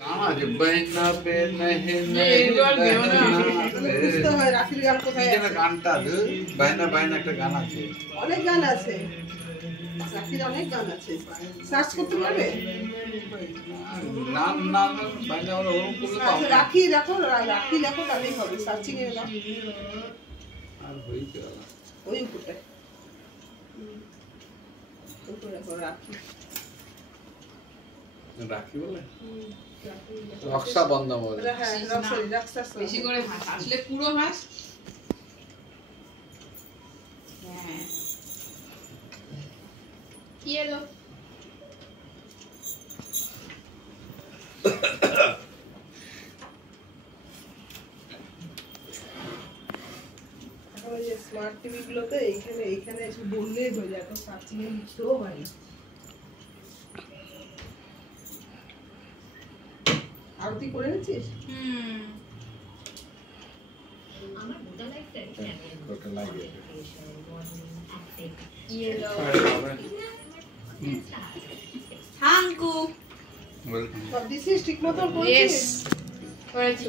गाना गानটা বাইনা বাইনা একটা গান আছে, অনেক গান আছে, রাখির অনেক গান আছে, সার্চ করতে পারবে। নাম নাম বাইনা ওরা ওরকম করলে পাবে। রাখি দেখো, রাখি দেখো তাহলেই হবে, সার্চিং এ দাও আর হই গেল ওই উপরে উপরে রাখি, রাখি বলে রক্ষা বন্ধ বলে। হ্যাঁ রক্ষা বেশি করে হাস, আসলে পুরো হাস। হ্যাঁ কি এলো? এখন এই স্মার্ট টিভি গুলোতে এইখানে এইখানে এসে বললেই হয়ে যায়, এখন সার্চিং এ লিখতেও হয় না। আরতি করে নিচ্ছিস? আমার গোটা লাইফটা গোটা লাগে ইয়েলো থ্যাঙ্ক ইউ সব দিছিস ঠিক মতো করেছিস? করেছি।